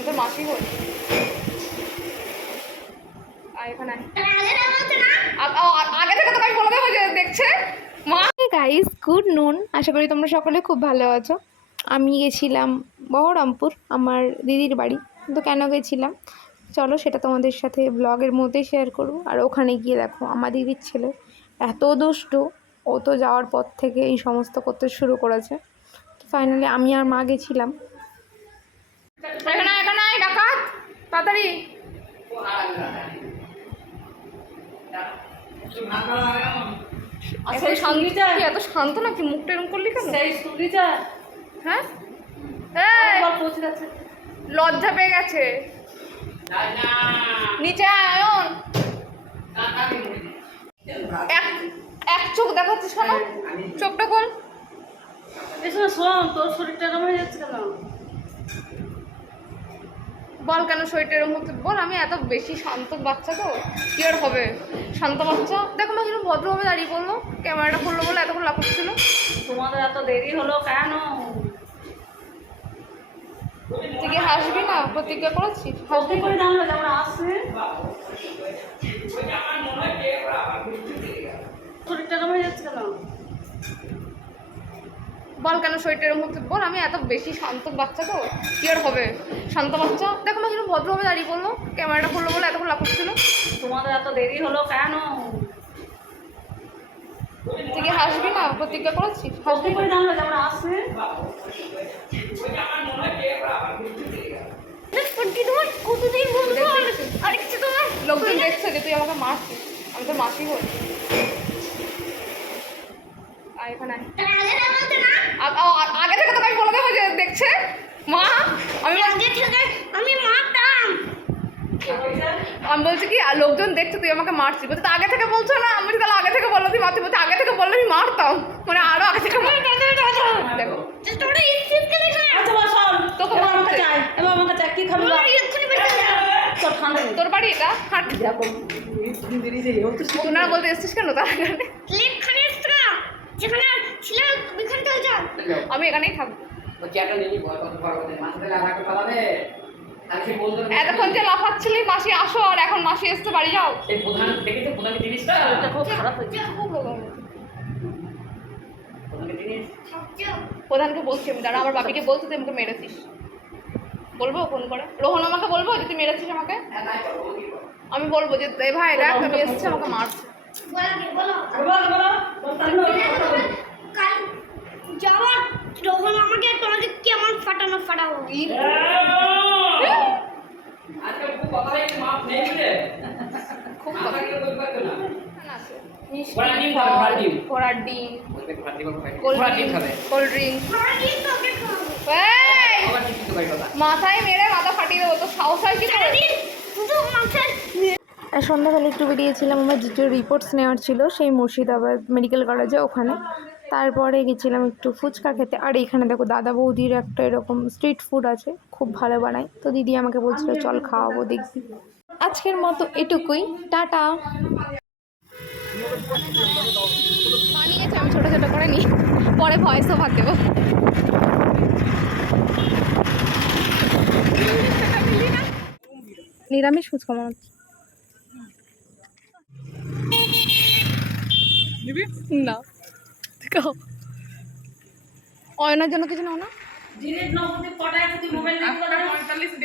আমি তো মাসি বলি এখানে আগে থেকে তোকে আমি বলে দেবো যে দেখছে মা। গাইস গুড নুন, আশা করি তোমরা সকলে খুব ভালো আছো। আমি গেছিলাম বহরমপুর আমার দিদির বাড়ি, কিন্তু কেন গেছিলাম চলো সেটা তোমাদের সাথে ব্লগের মধ্যেই শেয়ার করবো। আর ওখানে গিয়ে দেখো আমার দিদির ছেলে এত দুষ্ট, ও তো যাওয়ার পর থেকে এই সমস্ত করতে শুরু করেছে। ফাইনালি আমি আর মা গেছিলাম। তাড়াতাড়ি এত শান্ত নাকি? মুখটা এরকম করলি কেন? হ্যাঁ লজ্জা পেয়ে গেছে। নিচে আয়ন এক চোখ দেখাচ্ছিস কেন? চোখটা খোল। শোন, তোর শরীরটা এরকম হয়ে যাচ্ছে কেন? বল কেন শরীরটা এরকম হচ্ছে বল। আমি এত বেশি শান্ত বাচ্চা তো কি আর হবে, শান্ত বাচ্চা। দেখো না কিরকম ভদ্রভাবে দাঁড়িয়ে পড়লো, ক্যামেরাটা খুললো বলে এতক্ষণ লাভ করছিল। তোমাদের এত দেরি হলো কেন? তুই কি হাসবি না? প্রতিজ্ঞা করেছিস হাসবি করে জানলো যেমন আসছে। শরীরটা এরকম হয়ে যাচ্ছে কেন? বল কেন শরীরটা এরকম হচ্ছে বল। আমি এত বেশি শান্ত বাচ্চা তো কি আর হবে, শান্ত বাচ্চা। দেখো না কিরকম ভদ্রভাবে দাঁড়িয়ে পড়লো, ক্যামেরাটা খুললো বলে এতক্ষণ লাভ করছিল। তোমাদের এত দেরি হলো কেন? তুই কি হাসবি না? প্রতিজ্ঞা করেছিস হাসবি করে জানলো যেমন আসছে। লোকজন দেখছে যে তুই আমাকে মারছিস, আমি তো মাসি বলি এখানে আগে থেকে তোকে আমি বলে দেবো যে দেখছে মা। আমি বলছি কি লোকজন দেখছে তুই আমাকে মারছিস, বলছি আগে থেকে বলছো না? আমি তাহলে আগে থেকে বললো তুই মারতে, বলছি আগে থেকে বললে আমি মারতাম, মানে আরো আগে থেকে। দেখো তোর বাড়ি এটা ওনারা বলতে এসছিস কেন? তার আমি এখানেই থাকবো। এতক্ষণ যে লাফাচ্ছিলি মাসি আসো, আর এখন মাসি এসছে বাড়ি যাও। প্রধানকে বলছি আমি, দাঁড়া আমার বাপিকে বলছি তুই আমাকে মেরেছিস। বলবো ফোন করে রোহন আমাকে বলবো যে তুই মেরেছিস আমাকে। আমি বলবো যে ভাই দেখ আমি এসেছি আমাকে মারছে। ঘোড়ার ডিম, কোল্ড ড্রিঙ্ক, মাথায় মেরে মাথা ফাটিয়ে দেবো। তো সাহস হয় কি? সন্ধ্যাবেলা একটু বেরিয়েছিলাম, আমার জিটির রিপোর্টস নেওয়ার ছিল সেই মুর্শিদাবাদ মেডিকেল কলেজে, ওখানে। তারপরে গেছিলাম একটু ফুচকা খেতে। আর এখানে দেখো দাদা বৌদির একটা এরকম স্ট্রিট ফুড আছে, খুব ভালো বানায়। তো দিদি আমাকে বলছিল চল খাওয়াবো, দেখবি। আজকের মতো এটুকুই, টাটা। বানিয়েছে, আমি ছোটো ছোটো করে নিই, পরে ভয়েস ওভার দেবো। নিরামিষ ফুচকা মনে হচ্ছে না। অয়নার জন্য কিছু নাও না।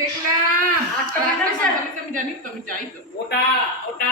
দেখলাম 8:45 আমি জানি তো, আমি চাই তো ওটা